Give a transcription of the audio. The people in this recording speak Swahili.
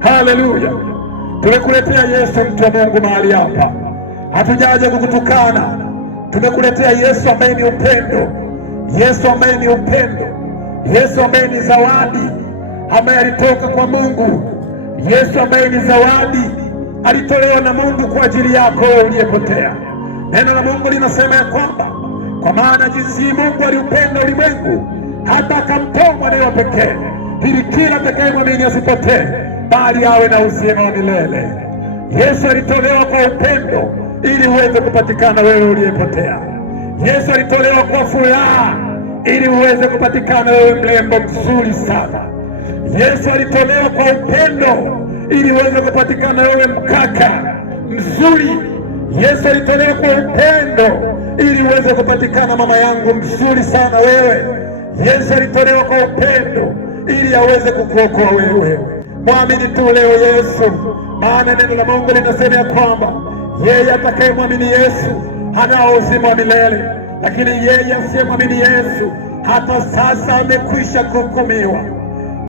Haleluya! Tumekuletea Yesu, mtu wa Mungu, mahali hapa. Hatujaja kukutukana, tumekuletea Yesu ambaye ni upendo, Yesu ambaye ni upendo, Yesu ambaye ni zawadi, ambaye alitoka kwa Mungu, Yesu ambaye ni zawadi, alitolewa na Mungu kwa ajili yako uliyepotea. Neno la Mungu linasema ya kwamba kwa maana jinsi Mungu aliupenda ulimwengu hata akamtoa mwanawe pekee, ili kila atakayemwamini asipotee, bali awe na uzima wa milele. Yesu alitolewa kwa upendo ili uweze kupatikana wewe uliyepotea. Yesu alitolewa kwa furaha ili uweze kupatikana wewe mrembo mzuri sana. Yesu alitolewa kwa upendo ili uweze kupatikana wewe mkaka mzuri. Yesu alitolewa kwa upendo ili uweze kupatikana mama yangu mzuri sana wewe. Yesu alitolewa kwa upendo ili aweze kukuokoa wewe. Mwamini tu leo Yesu, maana neno la Mungu linasema ya kwamba yeye atakayemwamini Yesu hanao uzima wa milele, lakini yeye asiyemwamini Yesu hata sasa amekwisha kuhukumiwa.